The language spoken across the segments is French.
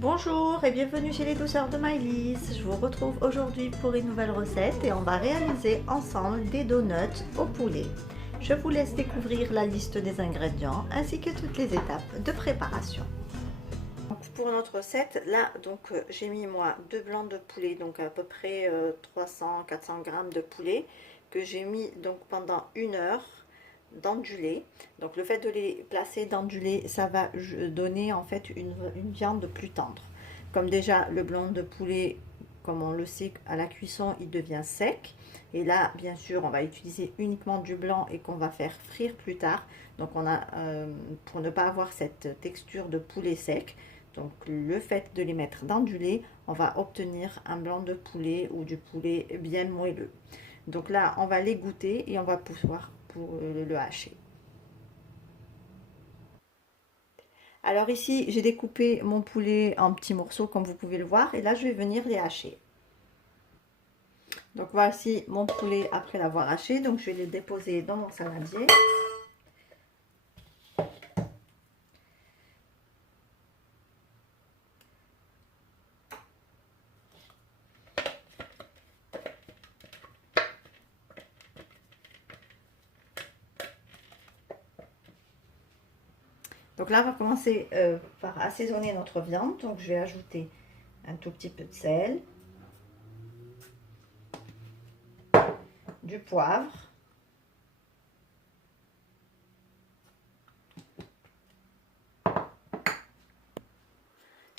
Bonjour et bienvenue chez les douceurs de Maëlys. Je vous retrouve aujourd'hui pour une nouvelle recette et on va réaliser ensemble des donuts au poulet. Je vous laisse découvrir la liste des ingrédients ainsi que toutes les étapes de préparation. Donc pour notre recette, là j'ai mis moi 2 blancs de poulet, donc à peu près 300-400 grammes de poulet que j'ai mis donc pendant 1 heure dans du lait. Donc le fait de les placer dans du lait, ça va donner en fait une viande plus tendre. Comme déjà le blanc de poulet, comme on le sait, à la cuisson il devient sec. Et là bien sûr on va utiliser uniquement du blanc et qu'on va faire frire plus tard. Donc on a pour ne pas avoir cette texture de poulet sec. Donc le fait de les mettre dans du lait, on va obtenir un blanc de poulet ou du poulet bien moelleux. Donc là on va les goûter et on va pouvoir pour le hacher. Alors ici j'ai découpé mon poulet en petits morceaux comme vous pouvez le voir et là je vais venir les hacher. Donc voici mon poulet après l'avoir haché, donc je vais les déposer dans mon saladier. Donc là on va commencer par assaisonner notre viande, donc je vais ajouter un tout petit peu de sel, du poivre,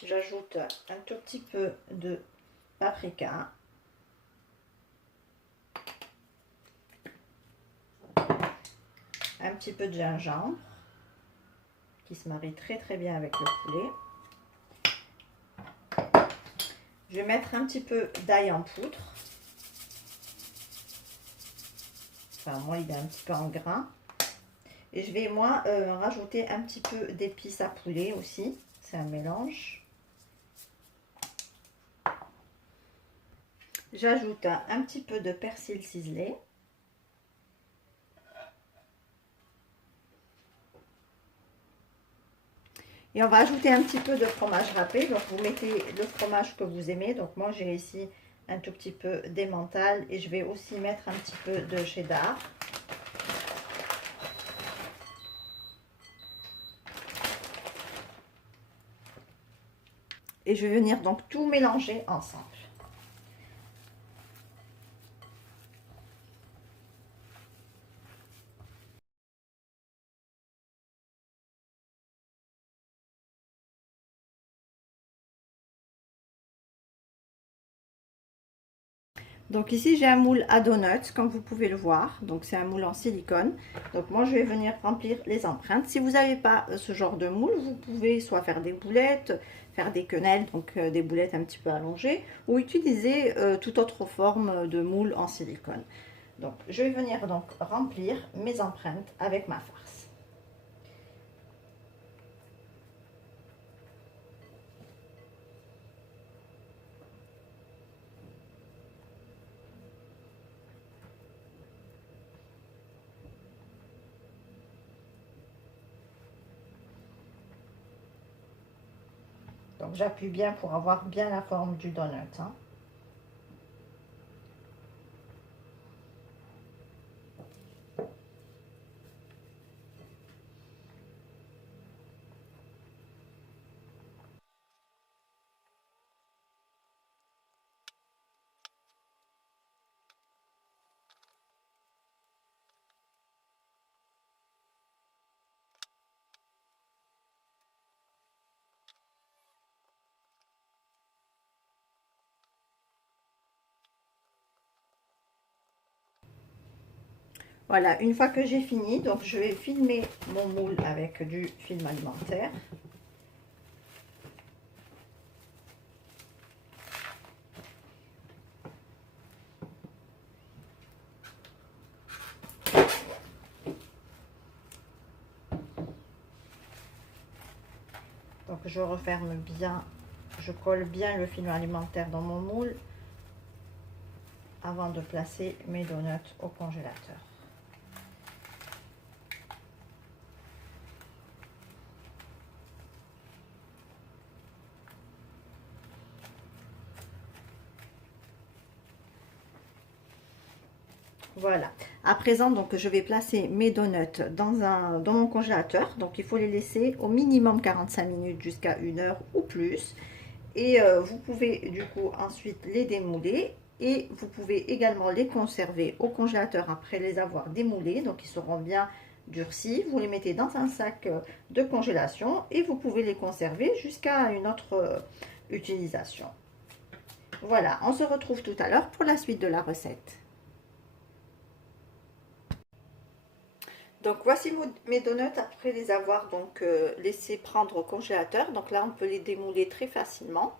j'ajoute un tout petit peu de paprika, un petit peu de gingembre qui se marie très bien avec le poulet. Je vais mettre un petit peu d'ail en poudre. Enfin, moi, il est un petit peu en grain. Et je vais, moi, rajouter un petit peu d'épices à poulet aussi. C'est un mélange. J'ajoute un petit peu de persil ciselé. Et on va ajouter un petit peu de fromage râpé. Donc, vous mettez le fromage que vous aimez. Donc, moi, j'ai ici un tout petit peu d'emmental. Et je vais aussi mettre un petit peu de cheddar. Et je vais venir donc tout mélanger ensemble. Donc ici j'ai un moule à donuts comme vous pouvez le voir, donc c'est un moule en silicone. Donc moi je vais venir remplir les empreintes. Si vous n'avez pas ce genre de moule, vous pouvez soit faire des boulettes, faire des quenelles, donc des boulettes un petit peu allongées, ou utiliser toute autre forme de moule en silicone. Donc je vais venir donc remplir mes empreintes avec ma farce. Donc j'appuie bien pour avoir bien la forme du donut, hein. Voilà, une fois que j'ai fini, donc je vais filmer mon moule avec du film alimentaire. Donc je referme bien, je colle bien le film alimentaire dans mon moule avant de placer mes donuts au congélateur. Voilà. À présent, donc, je vais placer mes donuts dans mon congélateur. Donc, il faut les laisser au minimum 45 minutes jusqu'à 1 heure ou plus. Et vous pouvez du coup ensuite les démouler. Et vous pouvez également les conserver au congélateur après les avoir démoulés. Donc, ils seront bien durcis. Vous les mettez dans un sac de congélation et vous pouvez les conserver jusqu'à une autre utilisation. Voilà, on se retrouve tout à l'heure pour la suite de la recette. Donc voici mes donuts après les avoir donc laissés prendre au congélateur. Donc là on peut les démouler très facilement.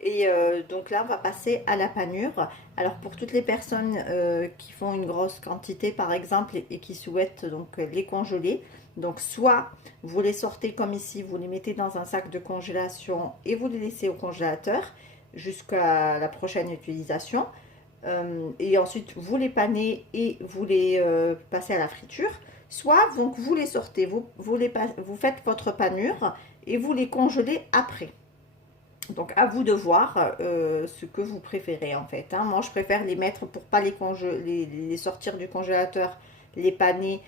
Et donc là on va passer à la panure. Alors pour toutes les personnes qui font une grosse quantité par exemple et qui souhaitent donc les congeler. Donc soit vous les sortez comme ici, vous les mettez dans un sac de congélation et vous les laissez au congélateur jusqu'à la prochaine utilisation. Et ensuite vous les panez et vous les passez à la friture. Soit donc vous les sortez, vous faites votre panure et vous les congelez après. Donc à vous de voir ce que vous préférez en fait. Hein. Moi je préfère les mettre pour pas les sortir du congélateur, les paner.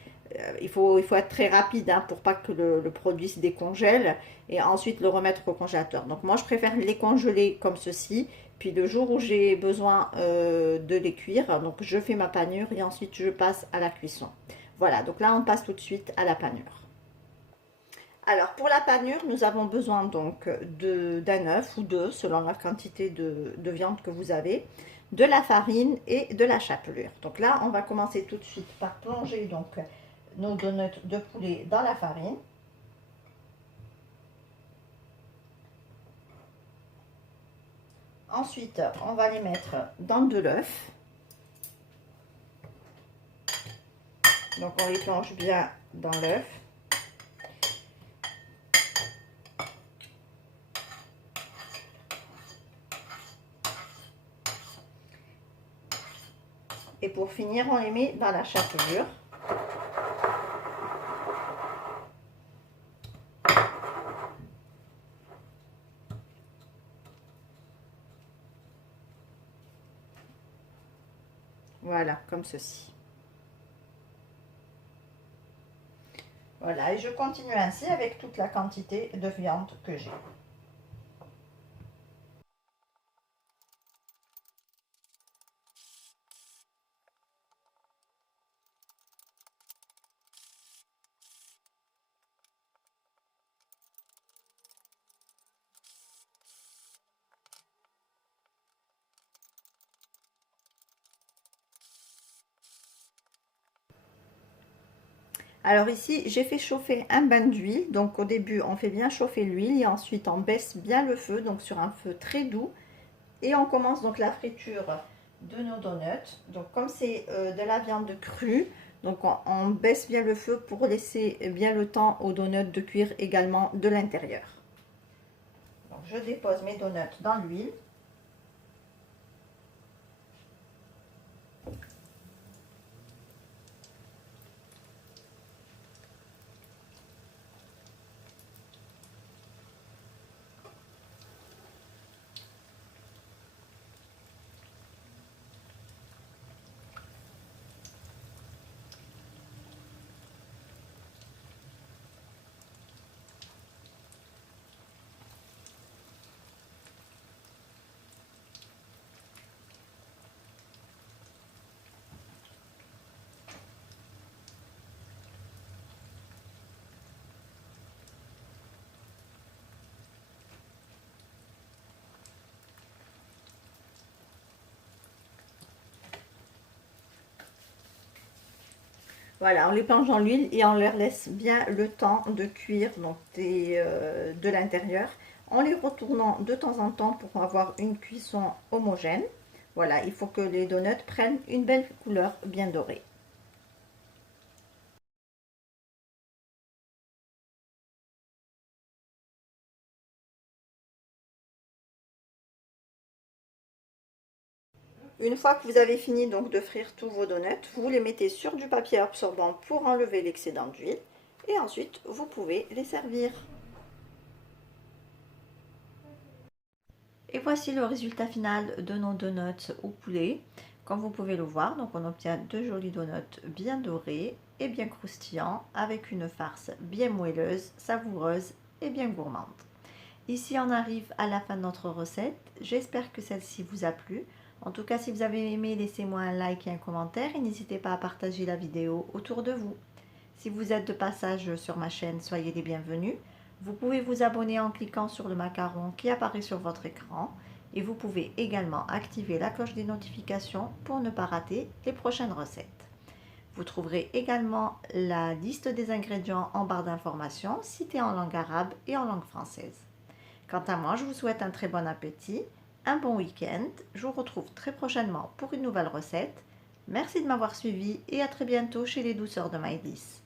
Il faut être très rapide hein, pour pas que le produit se décongèle et ensuite le remettre au congélateur. Donc moi je préfère les congeler comme ceci. Puis le jour où j'ai besoin de les cuire, donc je fais ma panure et ensuite je passe à la cuisson. Voilà, donc là on passe tout de suite à la panure. Alors pour la panure, nous avons besoin donc d'un œuf ou deux selon la quantité de viande que vous avez, de la farine et de la chapelure. Donc là, on va commencer tout de suite par plonger donc nos donuts de poulet dans la farine. Ensuite, on va les mettre dans de l'œuf. Donc on les plonge bien dans l'œuf. Et pour finir, on les met dans la chapelure. Voilà, comme ceci. Voilà, et je continue ainsi avec toute la quantité de viande que j'ai. Alors ici, j'ai fait chauffer un bain d'huile. Donc au début, on fait bien chauffer l'huile et ensuite on baisse bien le feu, donc sur un feu très doux. Et on commence donc la friture de nos donuts. Donc comme c'est de la viande crue, donc on baisse bien le feu pour laisser bien le temps aux donuts de cuire également de l'intérieur. Donc je dépose mes donuts dans l'huile. Voilà, on les plonge dans l'huile et on leur laisse bien le temps de cuire donc de l'intérieur en les retournant de temps en temps pour avoir une cuisson homogène. Voilà, il faut que les donuts prennent une belle couleur bien dorée. Une fois que vous avez fini donc de frire tous vos donuts, vous les mettez sur du papier absorbant pour enlever l'excédent d'huile et ensuite vous pouvez les servir. Et voici le résultat final de nos donuts au poulet. Comme vous pouvez le voir, donc on obtient deux jolis donuts bien dorés et bien croustillants avec une farce bien moelleuse, savoureuse et bien gourmande. Ici on arrive à la fin de notre recette. J'espère que celle-ci vous a plu. En tout cas, si vous avez aimé, laissez-moi un like et un commentaire et n'hésitez pas à partager la vidéo autour de vous. Si vous êtes de passage sur ma chaîne, soyez les bienvenus. Vous pouvez vous abonner en cliquant sur le macaron qui apparaît sur votre écran et vous pouvez également activer la cloche des notifications pour ne pas rater les prochaines recettes. Vous trouverez également la liste des ingrédients en barre d'informations citée en langue arabe et en langue française. Quant à moi, je vous souhaite un très bon appétit, un bon week-end. Je vous retrouve très prochainement pour une nouvelle recette. Merci de m'avoir suivi et à très bientôt chez les douceurs de Maëlys.